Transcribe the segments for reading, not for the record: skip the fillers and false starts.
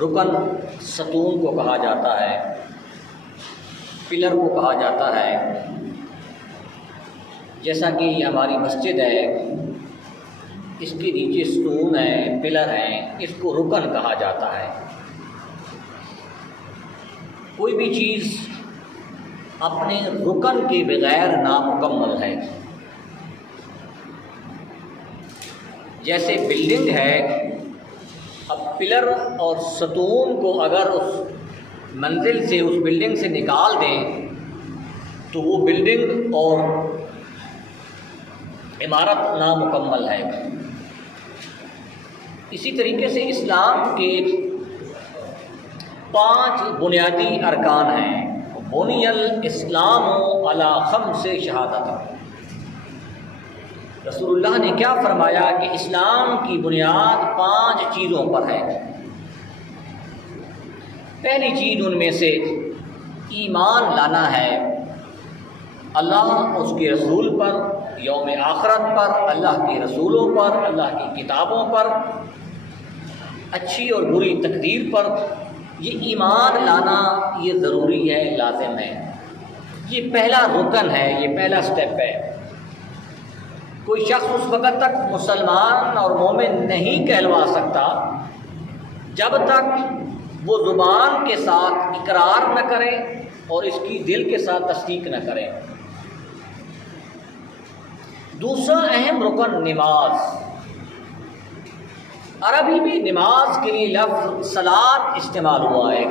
رکن ستون کو کہا جاتا ہے، پلر کو کہا جاتا ہے۔ جیسا کہ یہ ہماری مسجد ہے، اس کے نیچے ستون ہیں، پلر ہیں، اس کو رکن کہا جاتا ہے۔ کوئی بھی چیز اپنے رکن کے بغیر نامکمل ہے۔ جیسے بلڈنگ ہے، اب پلر اور ستون کو اگر اس منزل سے، اس بلڈنگ سے نکال دیں تو وہ بلڈنگ اور عمارت نامکمل ہے۔ اسی طریقے سے اسلام کے 5 بنیادی ارکان ہیں۔ بنی الاسلام علی 5 شہادت۔ رسول اللہ نے کیا فرمایا کہ اسلام کی بنیاد 5 چیزوں پر ہے۔ پہلی چیز ان میں سے ایمان لانا ہے، اللہ اس کے رسول پر، یوم آخرت پر، اللہ کے رسولوں پر، اللہ کی کتابوں پر، اچھی اور بری تقدیر پر۔ یہ ایمان لانا یہ ضروری ہے، لازم ہے۔ یہ پہلا رکن ہے، یہ پہلا سٹیپ ہے۔ کوئی شخص اس وقت تک مسلمان اور مومن نہیں کہلوا سکتا جب تک وہ زبان کے ساتھ اقرار نہ کرے اور اس کی دل کے ساتھ تصدیق نہ کرے۔ دوسرا اہم رکن نماز۔ عربی میں نماز کے لیے لفظ صلاۃ استعمال ہوا ہے۔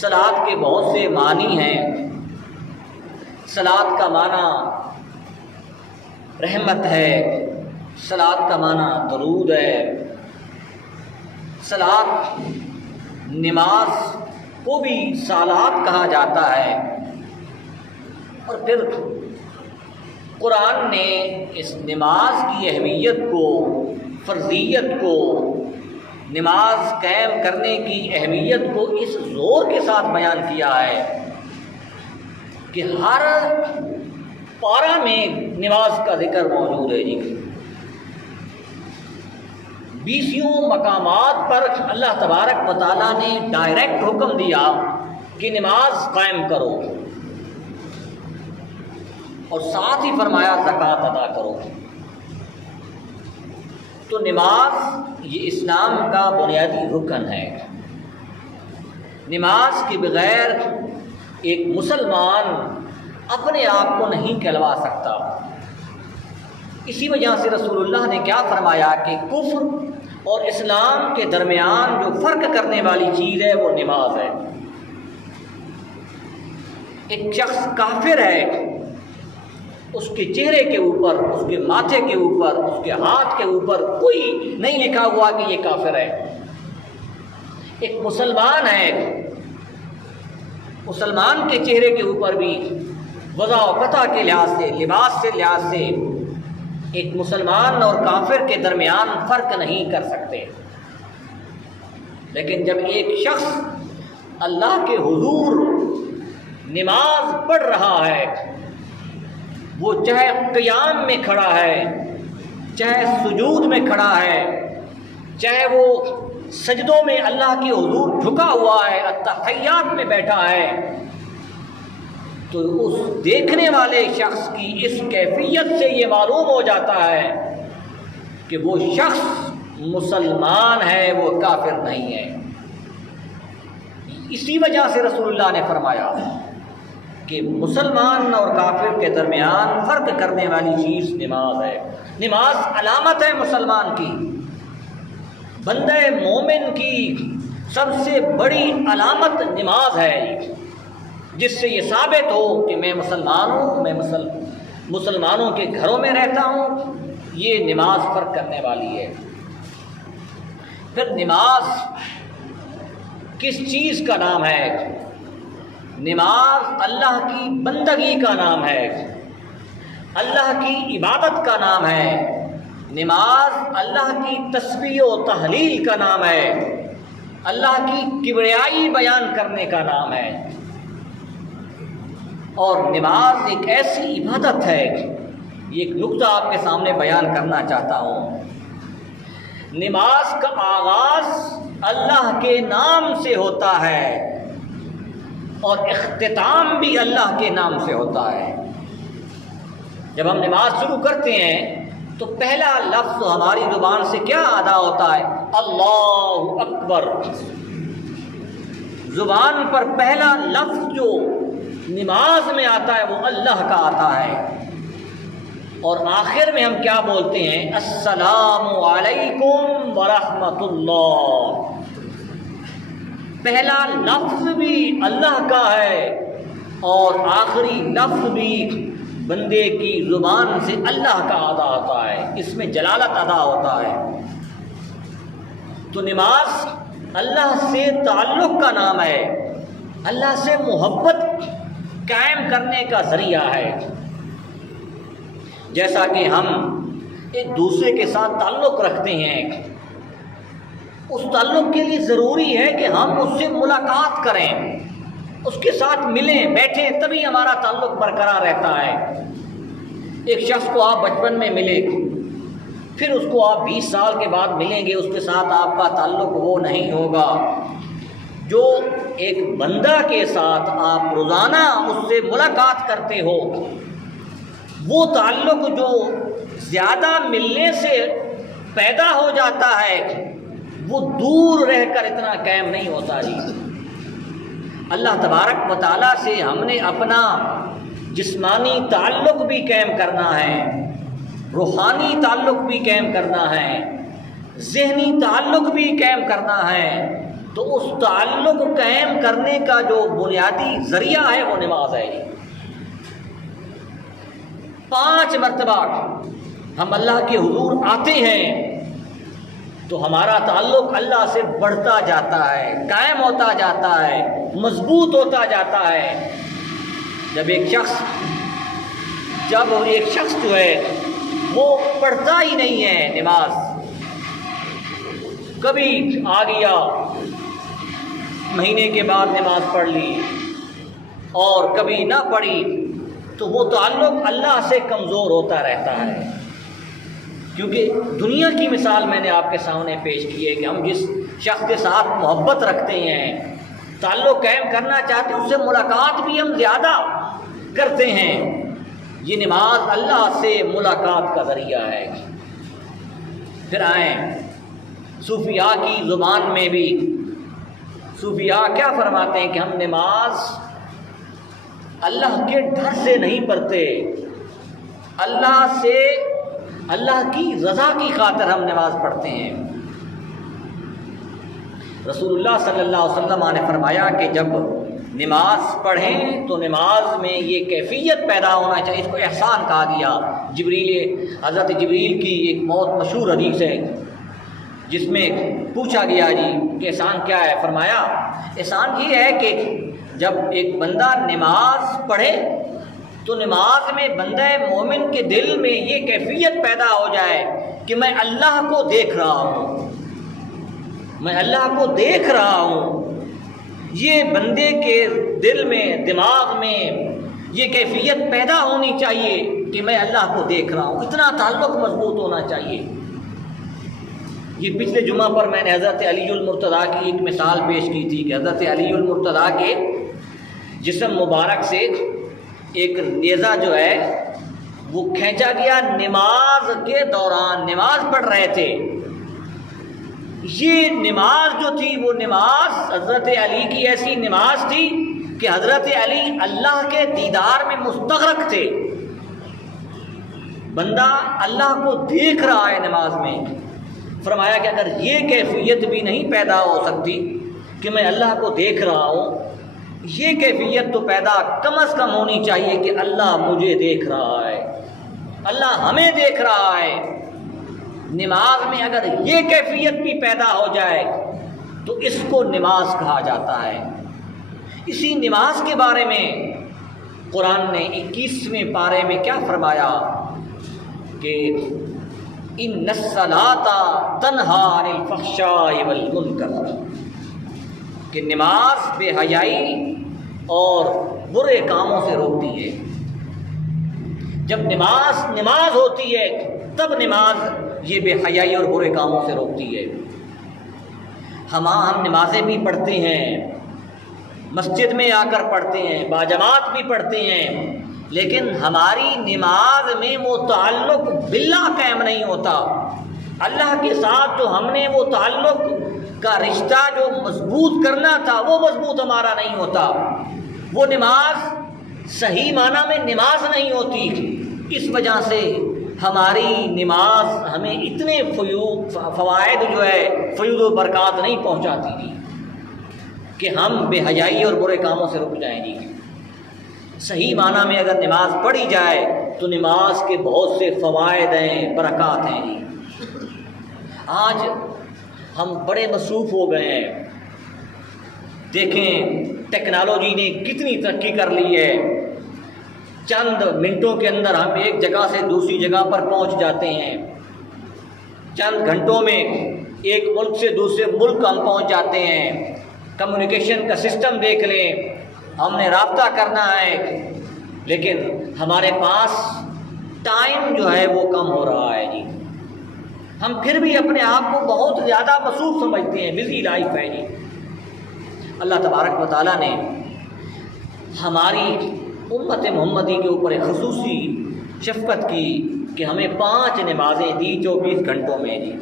صلاۃ کے بہت سے معنی ہیں۔ صلاۃ کا معنی رحمت ہے، صلاۃ کا معنی درود ہے، صلاۃ نماز کو بھی صلات کہا جاتا ہے۔ اور پھر قرآن نے اس نماز کی اہمیت کو، فرضیت کو، نماز قائم کرنے کی اہمیت کو اس زور کے ساتھ بیان کیا ہے کہ ہر پارہ میں نماز کا ذکر موجود ہے۔ 20 مقامات پر اللہ تبارک و تعالیٰ نے ڈائریکٹ حکم دیا کہ نماز قائم کرو، اور ساتھ ہی فرمایا زکوٰۃ ادا کرو۔ تو نماز یہ اسلام کا بنیادی رکن ہے۔ نماز کے بغیر ایک مسلمان اپنے آپ کو نہیں کہلوا سکتا۔ اسی وجہ سے رسول اللہ نے کیا فرمایا کہ کفر اور اسلام کے درمیان جو فرق کرنے والی چیز ہے وہ نماز ہے۔ ایک شخص کافر ہے، اس کے چہرے کے اوپر، اس کے ماتھے کے اوپر، اس کے ہاتھ کے اوپر کوئی نہیں لکھا ہوا کہ یہ کافر ہے۔ ایک مسلمان ہے، مسلمان کے چہرے کے اوپر بھی وضع و قطع کے لحاظ سے، لباس کے لحاظ سے ایک مسلمان اور کافر کے درمیان فرق نہیں کر سکتے۔ لیکن جب ایک شخص اللہ کے حضور نماز پڑھ رہا ہے، وہ چاہے قیام میں کھڑا ہے، چاہے سجود میں کھڑا ہے، چاہے وہ سجدوں میں اللہ کے حضور جھکا ہوا ہے، التحیات میں بیٹھا ہے، تو اس دیکھنے والے شخص کی اس کیفیت سے یہ معلوم ہو جاتا ہے کہ وہ شخص مسلمان ہے، وہ کافر نہیں ہے۔ اسی وجہ سے رسول اللہ نے فرمایا کہ مسلمان اور کافر کے درمیان فرق کرنے والی چیز نماز ہے۔ نماز علامت ہے مسلمان کی، بندہ مومن کی سب سے بڑی علامت نماز ہے، جس سے یہ ثابت ہو کہ میں مسلمان ہوں، میں مسلمانوں کے گھروں میں رہتا ہوں۔ یہ نماز فرق کرنے والی ہے۔ پھر نماز کس چیز کا نام ہے؟ نماز اللہ کی بندگی کا نام ہے، اللہ کی عبادت کا نام ہے۔ نماز اللہ کی تسبیح و تحلیل کا نام ہے، اللہ کی کبریائی بیان کرنے کا نام ہے۔ اور نماز ایک ایسی عبادت ہے، یہ ایک نقطہ آپ کے سامنے بیان کرنا چاہتا ہوں۔ نماز کا آغاز کے نام سے ہوتا ہے اور اختتام بھی اللہ کے نام سے ہوتا ہے۔ جب ہم نماز شروع کرتے ہیں تو پہلا لفظ ہماری زبان سے کیا ادا ہوتا ہے؟ اللہ اکبر۔ زبان پر پہلا لفظ جو نماز میں آتا ہے وہ اللہ کا آتا ہے، اور آخر میں ہم کیا بولتے ہیں؟ السلام علیکم ورحمۃ اللہ۔ پہلا لفظ بھی اللہ کا ہے اور آخری لفظ بھی بندے کی زبان سے اللہ کا ادا ہوتا ہے، اس میں جلالت ادا ہوتا ہے۔ تو نماز اللہ سے تعلق کا نام ہے، اللہ سے محبت قائم کرنے کا ذریعہ ہے۔ جیسا کہ ہم ایک دوسرے کے ساتھ تعلق رکھتے ہیں، اس تعلق کے لیے ضروری ہے کہ ہم اس سے ملاقات کریں، اس کے ساتھ ملیں بیٹھیں، تبھی ہمارا تعلق برقرار رہتا ہے۔ ایک شخص کو آپ بچپن میں ملے، پھر اس کو آپ 20 سال کے بعد ملیں گے، اس کے ساتھ آپ کا تعلق وہ نہیں ہوگا جو ایک بندہ کے ساتھ آپ روزانہ اس سے ملاقات کرتے ہو۔ وہ تعلق جو زیادہ ملنے سے پیدا ہو جاتا ہے وہ دور رہ کر اتنا قائم نہیں ہوتا جی۔ اللہ تبارک و تعالیٰ سے ہم نے اپنا جسمانی تعلق بھی قائم کرنا ہے، روحانی تعلق بھی قائم کرنا ہے، ذہنی تعلق بھی قائم کرنا ہے، تو اس تعلق قائم کرنے کا جو بنیادی ذریعہ ہے وہ نماز ہے۔ 5 مرتبہ ہم اللہ کے حضور آتے ہیں تو ہمارا تعلق اللہ سے بڑھتا جاتا ہے، قائم ہوتا جاتا ہے، مضبوط ہوتا جاتا ہے۔ جب ایک شخص جو ہے وہ پڑھتا ہی نہیں ہے نماز، کبھی آ گیا مہینے کے بعد نماز پڑھ لی اور کبھی نہ پڑھی، تو وہ تعلق اللہ سے کمزور ہوتا رہتا ہے۔ کیونکہ دنیا کی مثال میں نے آپ کے سامنے پیش کی ہے کہ ہم جس شخص کے ساتھ محبت رکھتے ہیں، تعلق قائم کرنا چاہتے ہیں، اس سے ملاقات بھی ہم زیادہ کرتے ہیں، یہ نماز اللہ سے ملاقات کا ذریعہ ہے۔ پھر آئیں صوفیاء کی زبان میں بھی، صوفیاء کیا فرماتے ہیں کہ ہم نماز اللہ کے ڈر سے نہیں پڑھتے، اللہ کی رضا کی خاطر ہم نماز پڑھتے ہیں۔ رسول اللہ صلی اللہ علیہ وسلم نے فرمایا کہ جب نماز پڑھیں تو نماز میں یہ کیفیت پیدا ہونا چاہیے، اس کو احسان کہا گیا۔ حضرت جبریل کی ایک بہت مشہور حدیث ہے جس میں پوچھا گیا جی کہ احسان کیا ہے؟ فرمایا احسان یہ ہے کہ جب ایک بندہ نماز پڑھے تو نماز میں بندہ مومن کے دل میں یہ کیفیت پیدا ہو جائے کہ میں اللہ کو دیکھ رہا ہوں، میں اللہ کو دیکھ رہا ہوں۔ یہ بندے کے دل میں، دماغ میں یہ کیفیت پیدا ہونی چاہیے کہ میں اللہ کو دیکھ رہا ہوں، اتنا تعلق مضبوط ہونا چاہیے۔ یہ پچھلے جمعہ پر میں نے حضرت علی المرتضیٰ کی ایک مثال پیش کی تھی کہ حضرت علی المرتضیٰ کے جسم مبارک سے ایک نیزہ جو ہے وہ کھینچا گیا نماز کے دوران، نماز پڑھ رہے تھے۔ یہ نماز جو تھی وہ نماز حضرت علی کی ایسی نماز تھی کہ حضرت علی اللہ کے دیدار میں مستغرق تھے۔ بندہ اللہ کو دیکھ رہا ہے نماز میں، فرمایا کہ اگر یہ کیفیت بھی نہیں پیدا ہو سکتی کہ میں اللہ کو دیکھ رہا ہوں، یہ کیفیت تو پیدا کم از کم ہونی چاہیے کہ اللہ مجھے دیکھ رہا ہے، اللہ ہمیں دیکھ رہا ہے۔ نماز میں اگر یہ کیفیت بھی پیدا ہو جائے تو اس کو نماز کہا جاتا ہے۔ اسی نماز کے بارے میں قرآن نے 21ویں پارے میں کیا فرمایا کہ ان الصلاۃ تنہی عن الفحشاء والمنکر، کہ نماز بے حیائی اور برے کاموں سے روکتی ہے۔ جب نماز ہوتی ہے تب نماز یہ بے حیائی اور برے کاموں سے روکتی ہے۔ ہم نمازیں بھی پڑھتے ہیں، مسجد میں آ کر پڑھتے ہیں، باجماعت بھی پڑھتے ہیں، لیکن ہماری نماز میں وہ تعلق باللہ قائم نہیں ہوتا۔ اللہ کے ساتھ جو ہم نے وہ تعلق کا رشتہ جو مضبوط کرنا تھا وہ مضبوط ہمارا نہیں ہوتا، وہ نماز صحیح معنی میں نماز نہیں ہوتی۔ اس وجہ سے ہماری نماز ہمیں اتنے فوائد جو ہے فیوض و برکات نہیں پہنچاتی تھی کہ ہم بے حیائی اور برے کاموں سے رک جائیں گے۔ صحیح معنی میں اگر نماز پڑھی جائے تو نماز کے بہت سے فوائد ہیں، برکات ہیں جی۔ آج ہم بڑے مصروف ہو گئے ہیں، دیکھیں ٹیکنالوجی نے کتنی ترقی کر لی ہے، چند منٹوں کے اندر ہم ایک جگہ سے دوسری جگہ پر پہنچ جاتے ہیں، چند گھنٹوں میں ایک ملک سے دوسرے ملک ہم پہنچ جاتے ہیں۔ کمیونیکیشن کا سسٹم دیکھ لیں، ہم نے رابطہ کرنا ہے، لیکن ہمارے پاس ٹائم جو ہے وہ کم ہو رہا ہے جی۔ ہم پھر بھی اپنے آپ کو بہت زیادہ مصروف سمجھتے ہیں، بزی لائف ہے جی۔ اللہ تبارک و تعالیٰ نے ہماری امت محمدی کے اوپر ایک خصوصی شفقت کی کہ ہمیں 5 نمازیں دی 24 گھنٹوں میں جی،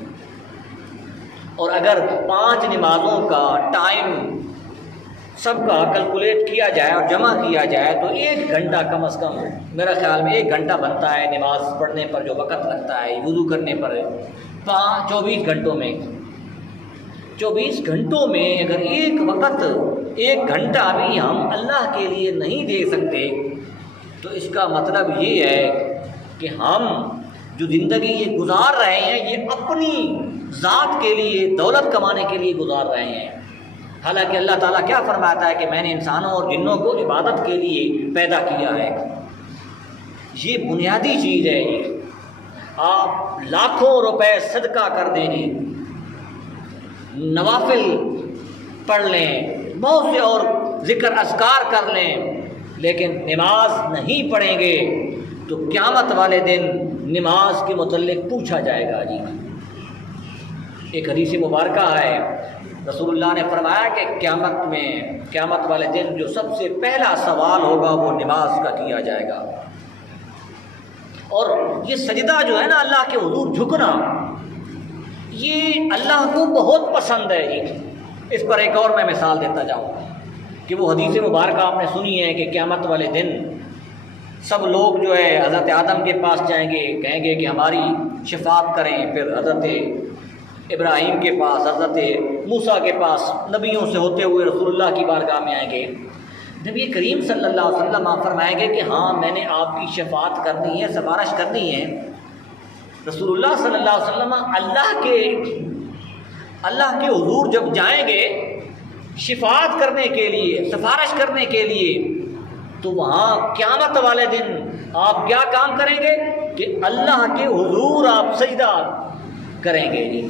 اور اگر 5 نمازوں کا ٹائم سب کا کیلکولیٹ کیا جائے اور جمع کیا جائے تو 1 گھنٹہ کم از کم میرا خیال میں 1 گھنٹہ بنتا ہے نماز پڑھنے پر، جو وقت لگتا ہے وضو کرنے پر 24 گھنٹوں میں۔ 24 گھنٹوں میں اگر ایک وقت 1 گھنٹہ بھی ہم اللہ کے لیے نہیں دے سکتے تو اس کا مطلب یہ ہے کہ ہم جو زندگی یہ گزار رہے ہیں یہ اپنی ذات کے لیے، دولت کمانے کے لیے گزار رہے ہیں۔ حالانکہ اللہ تعالیٰ کیا فرماتا ہے کہ میں نے انسانوں اور جنوں کو عبادت کے لیے پیدا کیا ہے۔ یہ بنیادی چیز ہے یہ۔ آپ لاکھوں روپے صدقہ کر دیں گے، نوافل پڑھ لیں، بہت سے اور ذکر اذکار کر لیں، لیکن نماز نہیں پڑھیں گے تو قیامت والے دن نماز کے متعلق پوچھا جائے گا جی۔ ایک حدیث مبارکہ ہے، رسول اللہ نے فرمایا کہ قیامت والے دن جو سب سے پہلا سوال ہوگا وہ نماز کا کیا جائے گا۔ اور یہ سجدہ جو ہے نا، اللہ کے حضور جھکنا، یہ اللہ کو بہت پسند ہے جی۔ اس پر ایک اور میں مثال دیتا جاؤں کہ وہ حدیث مبارکہ آپ نے سنی ہے کہ قیامت والے دن سب لوگ جو ہے حضرت آدم کے پاس جائیں گے، کہیں گے کہ ہماری شفاعت کریں، پھر حضرت ابراہیم کے پاس، حضرت موسیٰ کے پاس، نبیوں سے ہوتے ہوئے رسول اللہ کی بارگاہ میں آئیں گے۔ نبی کریم صلی اللہ علیہ وسلم آپ فرمائیں گے کہ ہاں میں نے آپ کی شفاعت کرنی ہے، سفارش کرنی ہے۔ رسول اللہ صلی اللہ علیہ وسلم اللہ کے حضور جب جائیں گے شفاعت کرنے کے لیے، سفارش کرنے کے لیے، تو وہاں قیامت والے دن آپ کیا کام کریں گے کہ اللہ کے حضور آپ سجدہ کریں گے جی۔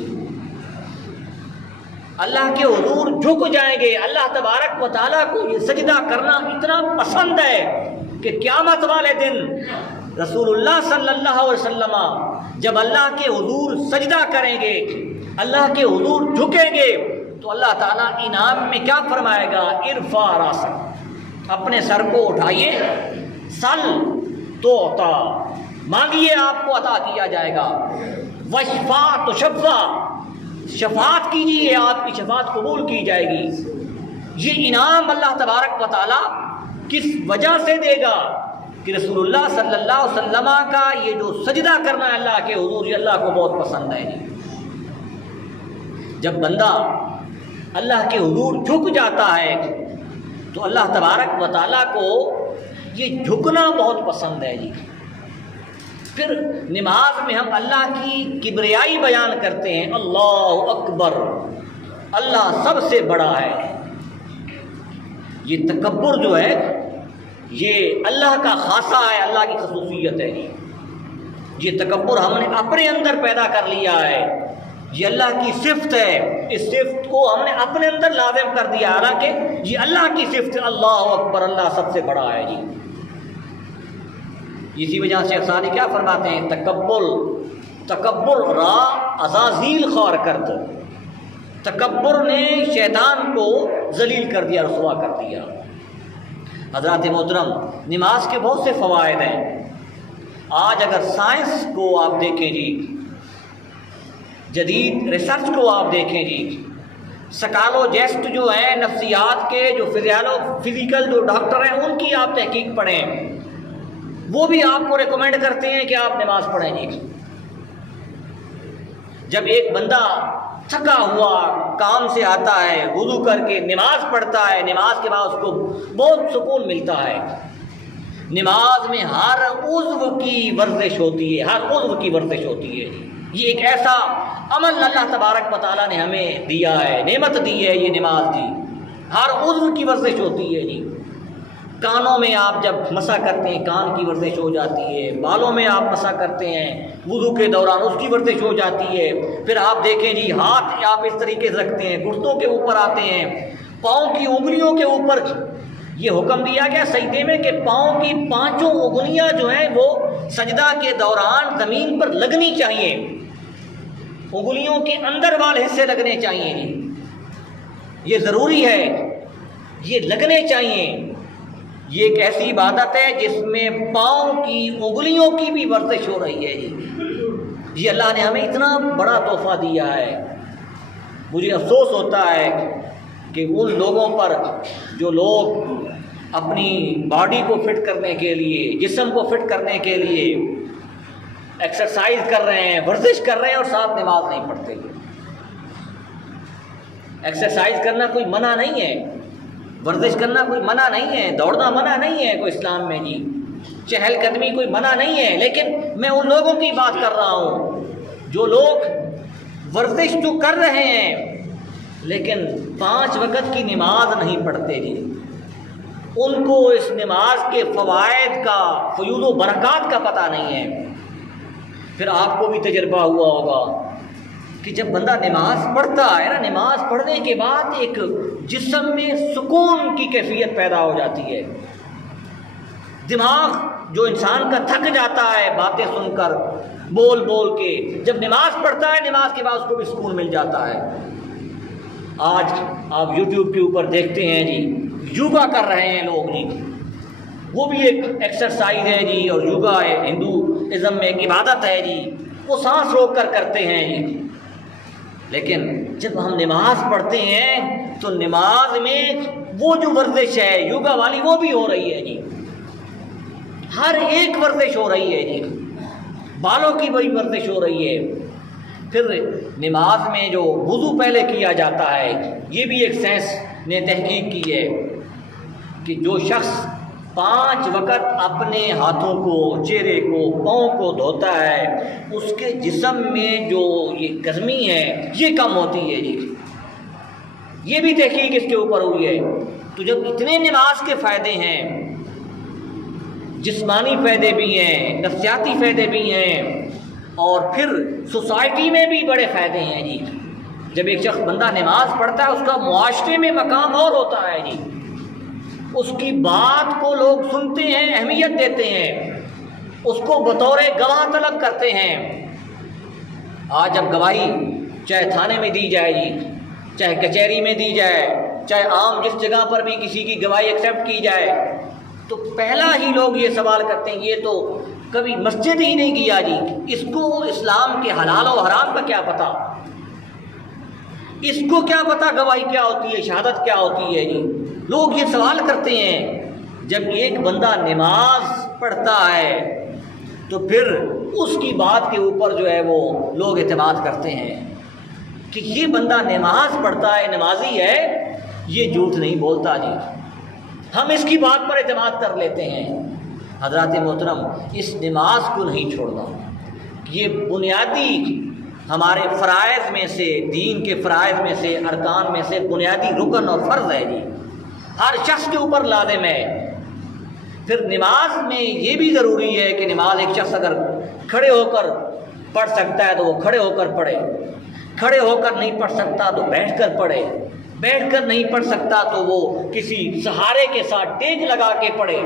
اللہ کے حضور جھک جائیں گے۔ اللہ تبارک و تعالیٰ کو یہ سجدہ کرنا اتنا پسند ہے کہ قیامت والے دن رسول اللہ صلی اللہ علیہ وسلم جب اللہ کے حضور سجدہ کریں گے، اللہ کے حضور جھکیں گے، تو اللہ تعالیٰ انعام میں کیا فرمائے گا؟ ارفع راسک، اپنے سر کو اٹھائیے، سل تو عطا، مانگیے آپ کو عطا کیا جائے گا، وشفع تو شفع، شفاعت کیجیے آپ کی شفاعت قبول کی جائے گی۔ یہ انعام اللہ تبارک و تعالیٰ کس وجہ سے دے گا کہ رسول اللہ صلی اللہ علیہ وسلم کا یہ جو سجدہ کرنا ہے اللہ کے حضور، یہ اللہ کو بہت پسند ہے جی۔ جب بندہ اللہ کے حضور جھک جاتا ہے تو اللہ تبارک و تعالیٰ کو یہ جھکنا بہت پسند ہے جی۔ پھر نماز میں ہم اللہ کی کبریائی بیان کرتے ہیں، اللہ اکبر، اللہ سب سے بڑا ہے۔ یہ تکبر جو ہے یہ اللہ کا خاصہ ہے، اللہ کی خصوصیت ہے جی۔ یہ تکبر ہم نے اپنے اندر پیدا کر لیا ہے، یہ اللہ کی صفت ہے، اس صفت کو ہم نے اپنے اندر لازم کر دیا، حالانکہ یہ اللہ کی صفت، اللہ اکبر، اللہ سب سے بڑا ہے جی۔ اسی وجہ سے افسانی کیا فرماتے ہیں؟ تکبر را عزازیل خوار کرد، تکبر نے شیطان کو ذلیل کر دیا، رسوا کر دیا۔ حضرات محترم، نماز کے بہت سے فوائد ہیں۔ آج اگر سائنس کو آپ دیکھیں جی، جدید ریسرچ کو آپ دیکھیں جی، سائیکالوجسٹ جو ہیں، نفسیات کے جو فزیکل جو ڈاکٹر ہیں، ان کی آپ تحقیق پڑھیں، وہ بھی آپ کو ریکمینڈ کرتے ہیں کہ آپ نماز پڑھیں جی۔ جب ایک بندہ تھکا ہوا کام سے آتا ہے، وضو کر کے نماز پڑھتا ہے، نماز کے بعد اس کو بہت سکون ملتا ہے۔ نماز میں ہر عضو کی ورزش ہوتی ہے، ہر عضو کی ورزش ہوتی ہے۔ یہ ایک ایسا عمل اللہ تبارک و تعالیٰ نے ہمیں دیا ہے، نعمت دی ہے یہ نماز جی، ہر عضو کی ورزش ہوتی ہے جی۔ کانوں میں آپ جب مسح کرتے ہیں، کان کی ورزش ہو جاتی ہے، بالوں میں آپ مسح کرتے ہیں وضو کے دوران، اس کی ورزش ہو جاتی ہے۔ پھر آپ دیکھیں جی، ہاتھ آپ اس طریقے سے رکھتے ہیں، گھٹنوں کے اوپر آتے ہیں، پاؤں کی انگلیوں کے اوپر یہ حکم دیا گیا سجدے میں کہ پاؤں کی 5 انگلیاں جو ہیں وہ سجدہ کے دوران زمین پر لگنی چاہیے، انگلیوں کے اندر والے حصے لگنے چاہیے جی، یہ ضروری ہے، یہ لگنے چاہیے۔ یہ ایک ایسی عبادت ہے جس میں پاؤں کی انگلیوں کی بھی ورزش ہو رہی ہے جی۔ یہ اللہ نے ہمیں اتنا بڑا تحفہ دیا ہے۔ مجھے افسوس ہوتا ہے کہ ان لوگوں پر جو لوگ اپنی باڈی کو فٹ کرنے کے لیے، جسم کو فٹ کرنے کے لیے ایکسرسائز کر رہے ہیں، ورزش کر رہے ہیں اور ساتھ نماز نہیں پڑھتے۔ ایکسرسائز کرنا کوئی منع نہیں ہے، ورزش کرنا کوئی منع نہیں ہے، دوڑنا منع نہیں ہے کوئی اسلام میں جی، چہل قدمی کوئی منع نہیں ہے، لیکن میں ان لوگوں کی بات کر رہا ہوں جو لوگ ورزش تو کر رہے ہیں لیکن 5 وقت کی نماز نہیں پڑھتے جی۔ ان کو اس نماز کے فوائد کا، فیوض و برکات کا پتہ نہیں ہے۔ پھر آپ کو بھی تجربہ ہوا ہوگا کہ جب بندہ نماز پڑھتا ہے نا، نماز پڑھنے کے بعد ایک جسم میں سکون کی کیفیت پیدا ہو جاتی ہے۔ دماغ جو انسان کا تھک جاتا ہے باتیں سن کر، بول بول کے، جب نماز پڑھتا ہے نماز کے بعد اس کو بھی سکون مل جاتا ہے۔ آج آپ یوٹیوب کے اوپر دیکھتے ہیں جی، یوگا کر رہے ہیں لوگ جی، وہ بھی ایک ایکسرسائز ہے جی، اور یوگا ہے ہندوازم میں ایک عبادت ہے جی، وہ سانس روک کر کرتے ہیں جی۔ لیکن جب ہم نماز پڑھتے ہیں تو نماز میں وہ جو ورزش ہے یوگا والی وہ بھی ہو رہی ہے جی، ہر ایک ورزش ہو رہی ہے جی، بالوں کی وہی ورزش ہو رہی ہے۔ پھر نماز میں جو وضو پہلے کیا جاتا ہے، یہ بھی ایک سائنس نے تحقیق کی ہے کہ جو شخص 5 وقت اپنے ہاتھوں کو، چہرے کو، پاؤں کو دھوتا ہے، اس کے جسم میں جو یہ گرمی ہے یہ کم ہوتی ہے جی، یہ بھی تحقیق اس کے اوپر ہوئی ہے۔ تو جب اتنے نماز کے فائدے ہیں، جسمانی فائدے بھی ہیں، نفسیاتی فائدے بھی ہیں، اور پھر سوسائٹی میں بھی بڑے فائدے ہیں جی۔ جب ایک شخص بندہ نماز پڑھتا ہے اس کا معاشرے میں مقام اور ہوتا ہے جی، اس کی بات کو لوگ سنتے ہیں، اہمیت دیتے ہیں، اس کو بطور گواہ طلب کرتے ہیں۔ آج جب گواہی چاہے تھانے میں دی جائے جی، چاہے کچہری میں دی جائے، چاہے عام جس جگہ پر بھی کسی کی گواہی ایکسیپٹ کی جائے، تو پہلا ہی لوگ یہ سوال کرتے ہیں یہ تو کبھی مسجد ہی نہیں گیا جی، اس کو اسلام کے حلال و حرام کا کیا پتہ، اس کو کیا پتہ گواہی کیا ہوتی ہے، شہادت کیا ہوتی ہے جی، لوگ یہ سوال کرتے ہیں۔ جب ایک بندہ نماز پڑھتا ہے تو پھر اس کی بات کے اوپر جو ہے وہ لوگ اعتماد کرتے ہیں کہ یہ بندہ نماز پڑھتا ہے، نمازی ہے، یہ جھوٹ نہیں بولتا جی، ہم اس کی بات پر اعتماد کر لیتے ہیں۔ حضرات محترم، اس نماز کو نہیں چھوڑنا، یہ بنیادی ہمارے فرائض میں سے، دین کے فرائض میں سے، ارکان میں سے بنیادی رکن اور فرض ہے جی، ہر شخص کے اوپر لازم ہے۔ پھر نماز میں یہ بھی ضروری ہے کہ نماز ایک شخص اگر کھڑے ہو کر پڑھ سکتا ہے تو وہ کھڑے ہو کر پڑھے، کھڑے ہو کر نہیں پڑھ سکتا تو بیٹھ کر پڑھے، بیٹھ کر نہیں پڑھ سکتا تو وہ کسی سہارے کے ساتھ ٹیک لگا کے پڑھے،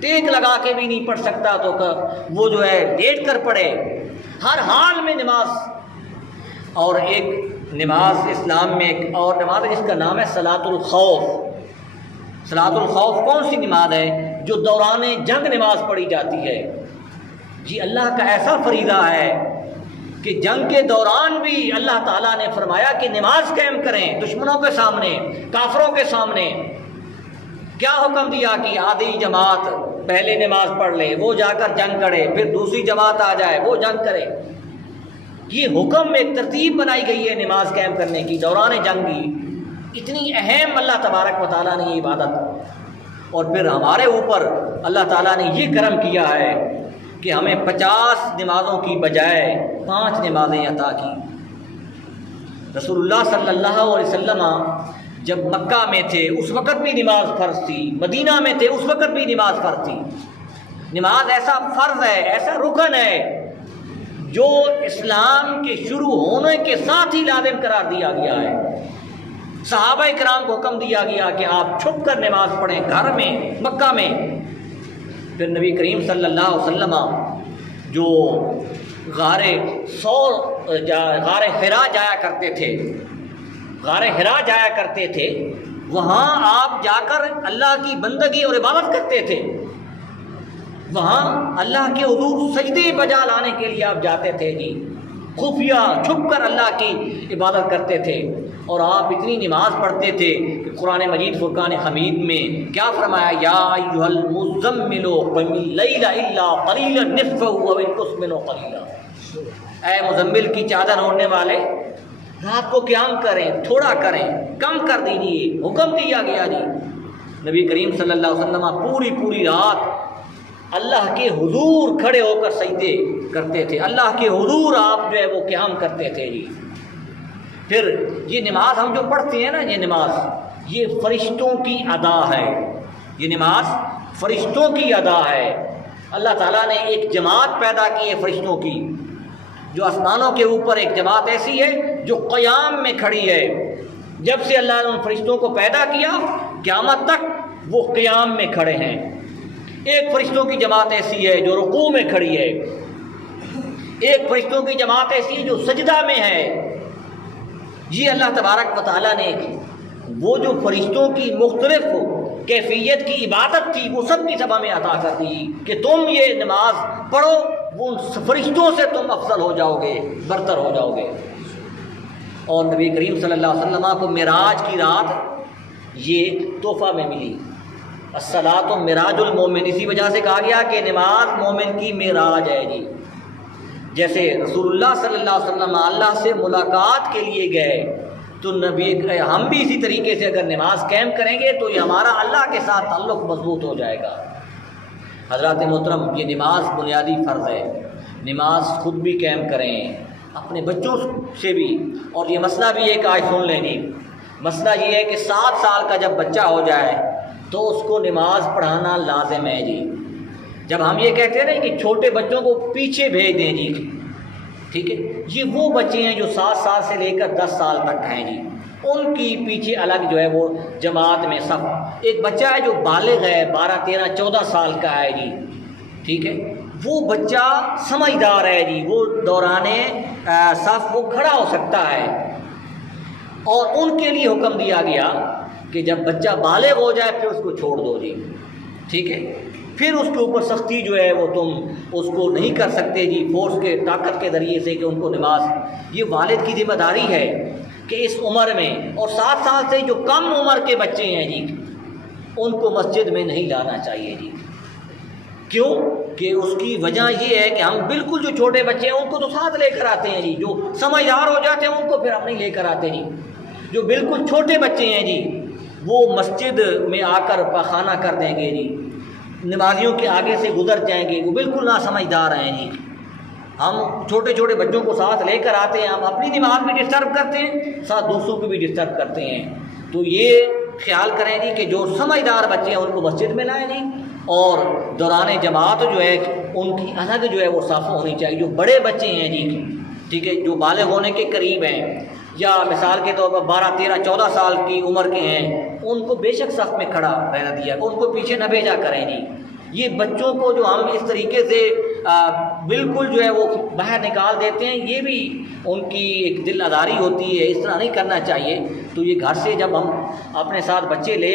ٹیک لگا کے بھی نہیں پڑھ سکتا تو وہ جو ہے لیٹ کر پڑھے، ہر حال میں نماز۔ اور ایک نماز اسلام میں ایک اور نماز ہے جس کا نام ہے صلاۃ الخوف۔ صلاۃ الخوف کون سی نماز ہے؟ جو دوران جنگ نماز پڑھی جاتی ہے۔ جی اللہ کا ایسا فریضہ ہے کہ جنگ کے دوران بھی اللہ تعالیٰ نے فرمایا کہ نماز قائم کریں دشمنوں کے سامنے، کافروں کے سامنے۔ کیا حکم دیا کہ آدھی جماعت پہلے نماز پڑھ لے، وہ جا کر جنگ کرے، پھر دوسری جماعت آ جائے وہ جنگ کرے۔ یہ حکم ایک ترتیب بنائی گئی ہے نماز قائم کرنے کی دوران جنگ کی۔ اتنی اہم اللہ تبارک و تعالیٰ نے یہ عبادت، اور پھر ہمارے اوپر اللہ تعالیٰ نے یہ کرم کیا ہے کہ ہمیں 50 نمازوں کی بجائے 5 نمازیں عطا کی۔ رسول اللہ صلی اللہ علیہ وسلم جب مکہ میں تھے اس وقت بھی نماز فرض تھی، مدینہ میں تھے اس وقت بھی نماز فرض تھی۔ نماز ایسا فرض ہے، ایسا رکن ہے جو اسلام کے شروع ہونے کے ساتھ ہی لازم قرار دیا گیا ہے۔ صحابہ کرام کو حکم دیا گیا کہ آپ چھپ کر نماز پڑھیں گھر میں، مکہ میں۔ پھر نبی کریم صلی اللہ علیہ وسلم جو غار حرا جایا کرتے تھے، غار حرا جایا کرتے تھے، وہاں آپ جا کر اللہ کی بندگی اور عبادت کرتے تھے۔ وہاں اللہ کے حضور سجدے بجا لانے کے لیے آپ جاتے تھے جی، خفیہ چھپ کر اللہ کی عبادت کرتے تھے، اور آپ اتنی نماز پڑھتے تھے کہ قرآن مجید فرقان حمید میں کیا فرمایا، یا ایھا المزمل قم اللیل الا قلیلا نصفہ او انقص منہ قلیلا، اے مزمل کی چادر اوڑھنے والے رات کو قیام کریں، تھوڑا کریں، کم کر دیجیے، حکم دیا گیا جی۔ نبی کریم صلی اللہ علیہ وسلم پوری رات اللہ کے حضور کھڑے ہو کر سجدے کرتے تھے، اللہ کے حضور آپ جو ہے وہ قیام کرتے تھے جی۔ پھر یہ نماز ہم جو پڑھتے ہیں نا، یہ نماز یہ فرشتوں کی ادا ہے، یہ نماز فرشتوں کی ادا ہے۔ اللہ تعالیٰ نے ایک جماعت پیدا کی ہے فرشتوں کی، جو آسمانوں کے اوپر ایک جماعت ایسی ہے جو قیام میں کھڑی ہے۔ جب سے اللہ نے ان فرشتوں کو پیدا کیا قیامت تک وہ قیام میں کھڑے ہیں۔ ایک فرشتوں کی جماعت ایسی ہے جو رکوع میں کھڑی ہے، ایک فرشتوں کی جماعت ایسی ہے جو سجدہ میں ہے۔ یہ اللہ تبارک و تعالیٰ نے وہ جو فرشتوں کی مختلف کیفیت کی عبادت تھی وہ سب کی سب ہمیں عطا کر دی کہ تم یہ نماز پڑھو، وہ فرشتوں سے تم افضل ہو جاؤ گے، برتر ہو جاؤ گے۔ اور نبی کریم صلی اللہ علیہ وسلم کو معراج کی رات یہ تحفہ میں ملی، الصلاۃ معراج المومن، اسی وجہ سے کہا گیا کہ نماز مومن کی معراج ہے جی۔ جیسے رسول اللہ صلی اللہ علیہ وسلم اللہ سے ملاقات کے لیے گئے تو ہم بھی اسی طریقے سے اگر نماز قائم کریں گے تو یہ ہمارا اللہ کے ساتھ تعلق مضبوط ہو جائے گا۔ حضرات محترم، یہ نماز بنیادی فرض ہے، نماز خود بھی قائم کریں، اپنے بچوں سے بھی۔ اور یہ مسئلہ بھی ایک آج سن لیں گی، مسئلہ یہ ہے کہ 7 سال کا جب بچہ ہو جائے تو اس کو نماز پڑھانا لازم ہے جی۔ جب ہم یہ کہتے ہیں نا کہ چھوٹے بچوں کو پیچھے بھیج دیں جی، ٹھیک ہے، یہ وہ بچے ہیں جو 7 سال سے لے کر 10 سال تک ہیں جی، ان کی پیچھے الگ جو ہے وہ جماعت میں صف۔ ایک بچہ ہے جو بالغ ہے، 12 13 14 سال کا ہے جی، ٹھیک ہے، وہ بچہ سمجھدار ہے جی، وہ دوران صف وہ کھڑا ہو سکتا ہے۔ اور ان کے لیے حکم دیا گیا کہ جب بچہ بالغ ہو جائے پھر اس کو چھوڑ دو جی، ٹھیک ہے، پھر اس کے اوپر سختی جو ہے وہ تم اس کو نہیں کر سکتے جی فورس کے طاقت کے ذریعے سے کہ ان کو نماز۔ یہ والد کی ذمہ داری ہے کہ اس عمر میں، اور 7 سال سے جو کم عمر کے بچے ہیں جی ان کو مسجد میں نہیں لانا چاہیے جی۔ کیوں کہ اس کی وجہ یہ ہے کہ ہم بالکل جو چھوٹے بچے ہیں ان کو تو ساتھ لے کر آتے ہیں جی، جو سمجھدار ہو جاتے ہیں ان کو پھر ہم نہیں لے کر آتے جی۔ جو بالکل چھوٹے بچے ہیں جی وہ مسجد میں آ کر پاخانہ کر دیں گے جی، نمازیوں کے آگے سے گزر جائیں گے، وہ بالکل نہ سمجھدار ہیں جی۔ ہم چھوٹے چھوٹے بچوں کو ساتھ لے کر آتے ہیں، ہم اپنی نماز بھی ڈسٹرب کرتے ہیں، ساتھ دوسروں کو بھی ڈسٹرب کرتے ہیں۔ تو یہ خیال کریں جی کہ جو سمجھدار بچے ہیں ان کو مسجد میں لائیں جی، اور دوران جماعت جو ہے ان کی الگ جو ہے وہ صف ہونی چاہیے۔ جو بڑے بچے ہیں جی، ٹھیک ہے، جو بالغ ہونے کے قریب ہیں یا مثال کے طور پر 12 13 14 سال کی عمر کے ہیں، ان کو بے شک صف میں کھڑا رہنا دیا، ان کو پیچھے نہ بھیجا کریں جی۔ یہ بچوں کو جو ہم اس طریقے سے بالکل جو ہے وہ باہر نکال دیتے ہیں، یہ بھی ان کی ایک دل آزاری ہوتی ہے، اس طرح نہیں کرنا چاہیے۔ تو یہ گھر سے جب ہم اپنے ساتھ بچے لے